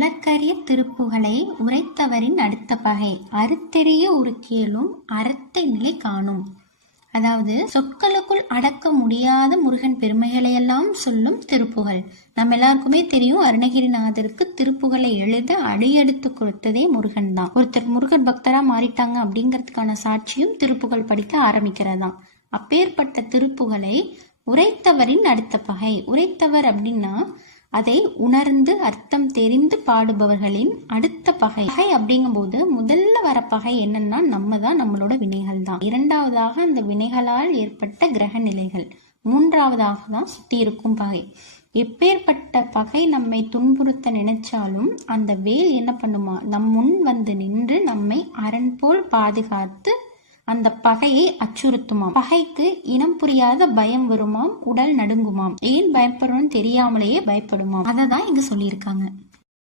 உலக்கரிய திருப்புகளை உரைத்தவரின் அடுத்த பகை அறுத்தெறிய உருக்கியலும் அறத்தை நிலை காணும். அதாவது சொற்களுக்குள் அடக்க முடியாத முருகன் பெருமைகளையெல்லாம் சொல்லும் திருப்புகழ். நம்ம எல்லாருக்குமே தெரியும், அருணகிரிநாதருக்கு திருப்புகழை எழுத அடியெடுத்து கொடுத்ததே முருகன் தான். ஒருத்தர் முருகன் பக்தரா மாறிட்டாங்க அப்படிங்கிறதுக்கான சாட்சியும் திருப்புகழ் படிக்க ஆரம்பிக்கிறதான். அப்பேற்பட்ட திருப்புகழை உரைத்தவரின் அடுத்த பகை. உரைத்தவர் அப்படின்னா அதை உணர்ந்து அர்த்தம் தெரிந்து பாடுபவர்களின் அடுத்த பகை. பகை அப்படிங்கும் போது முதல்ல வர பகை என்னன்னா நம்ம தான், நம்மளோட வினைகள் தான். இரண்டாவதாக அந்த வினைகளால் ஏற்பட்ட கிரக நிலைகள். மூன்றாவதாக தான் சுத்தி இருக்கும் பகை. எப்பேற்பட்ட பகை நம்மை துன்புறுத்த நினைச்சாலும் அந்த வேல் என்ன பண்ணுமா, நம் முன் வந்து நின்று நம்மை அரண் போல் பாதுகாத்து அந்த பகையை அச்சுறுத்துமாம். பகைக்கு இனம் புரியாத பயம் வருமாம், உடல் நடுங்குமாம். ஏன் பயப்படுறோம்னு தெரியாமலேயே பயப்படுமாம். அதை தான் இங்க சொல்லியிருக்காங்க.